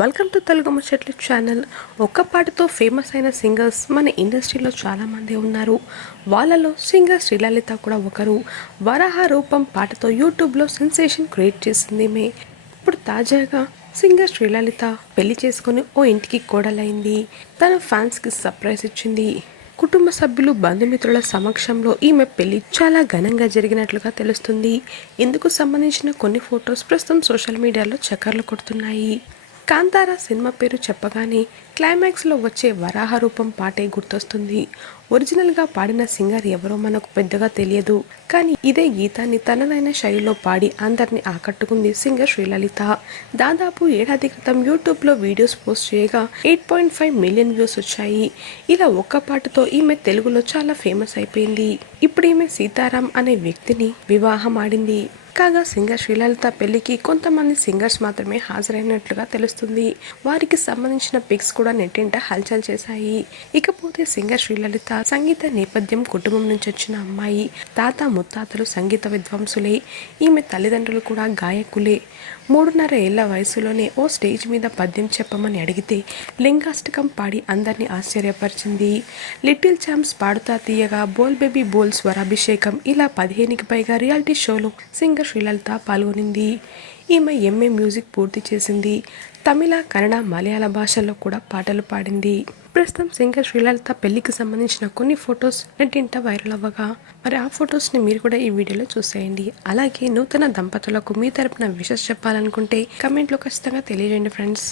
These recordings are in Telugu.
వెల్కమ్ టు తెలుగు ముచ్చట్లు ఛానల్. ఒక్క పాటతో ఫేమస్ అయిన సింగర్స్ మన ఇండస్ట్రీలో చాలామంది ఉన్నారు. వాళ్ళలో సింగర్ శ్రీలలిత కూడా ఒకరు. వరాహ రూపం పాటతో యూట్యూబ్లో సెన్సేషన్ క్రియేట్ చేసింది. ఇప్పుడు తాజాగా సింగర్ శ్రీలలిత పెళ్లి చేసుకుని ఓ ఇంటికి కోడలైంది. తన ఫ్యాన్స్కి సర్ప్రైజ్ ఇచ్చింది. కుటుంబ సభ్యులు బంధుమిత్రుల సమక్షంలో ఈమె పెళ్లి చాలా ఘనంగా జరిగినట్లుగా తెలుస్తుంది. ఇందుకు సంబంధించిన కొన్ని ఫొటోస్ ప్రస్తుతం సోషల్ మీడియాలో చక్కర్లు కొడుతున్నాయి. కాంతారా సినిమా పేరు చెప్పగానే క్లైమాక్స్లో వచ్చే వరాహ రూపం పాటే గుర్తొస్తుంది. ఒరిజినల్గా పాడిన సింగర్ ఎవరో మనకు పెద్దగా తెలియదు, కానీ ఇదే గీతాన్ని తనదైన శైలిలో పాడి అందరినీ ఆకట్టుకుంది సింగర్ శ్రీలలిత. దాదాపు ఏడాది క్రితం యూట్యూబ్లో వీడియోస్ పోస్ట్ చేయగా 8.5 మిలియన్ వ్యూస్ వచ్చాయి. ఇలా ఒక్క పాటతో ఈమె తెలుగులో చాలా ఫేమస్ అయిపోయింది. ఇప్పుడు ఈమె సీతారాం అనే వ్యక్తిని వివాహం ఆడింది. కాగా సింగర్ శ్రీలలిత పెళ్లికి కొంతమంది సింగర్స్ మాత్రమే హాజరైనట్లుగా తెలుస్తుంది. వారికి సంబంధించిన పిక్స్ కూడా నెట్టింట హల్చల్ చేశాయి. ఇకపోతే సింగర్ శ్రీలలిత సంగీత నేపథ్యం కుటుంబం నుంచి వచ్చిన అమ్మాయి. తాత ముత్తాతలు సంగీత విద్వాంసులే. ఈమె తల్లిదండ్రులు కూడా గాయకులే. 3.5 ఏళ్ల వయసులోనే ఓ స్టేజ్ మీద పద్యం చెప్పమని అడిగితే లింగాష్టకం పాడి అందరినీ ఆశ్చర్యపరిచింది. లిటిల్ ఛాంప్స్, పాడుతా తీయగా, బోల్ బేబీ బోల్, స్వరాభిషేకం ఇలా 15కి పైగా రియాలిటీ షోలో సింగర్ శ్రీలలిత పాల్గొనింది. ఈమె ఎంఏ మ్యూజిక్ పూర్తి చేసింది. తమిళ, కన్నడ, మలయాళ భాషల్లో కూడా పాటలు పాడింది. ప్రస్తుతం సింగర్ శ్రీలలిత పెళ్లికి సంబంధించిన కొన్ని ఫొటోస్ నెట్టింట వైరల్ అవ్వగా మరి ఆ ఫొటోస్ని మీరు కూడా ఈ వీడియోలో చూసేయండి. అలాగే నూతన దంపతులకు మీ తరపున విషెస్ చెప్పాలనుకుంటే కమెంట్లో ఖచ్చితంగా తెలియజేయండి ఫ్రెండ్స్.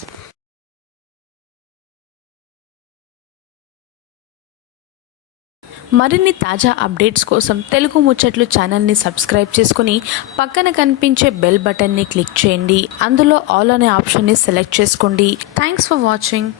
మరిన్ని తాజా అప్డేట్స్ కోసం తెలుగు ముచ్చట్లు ఛానల్ని సబ్స్క్రైబ్ చేసుకుని పక్కన కనిపించే బెల్ బటన్ని క్లిక్ చేయండి. అందులో ఆల్ అనే ఆప్షన్ని సెలెక్ట్ చేసుకోండి. Thanks for watching.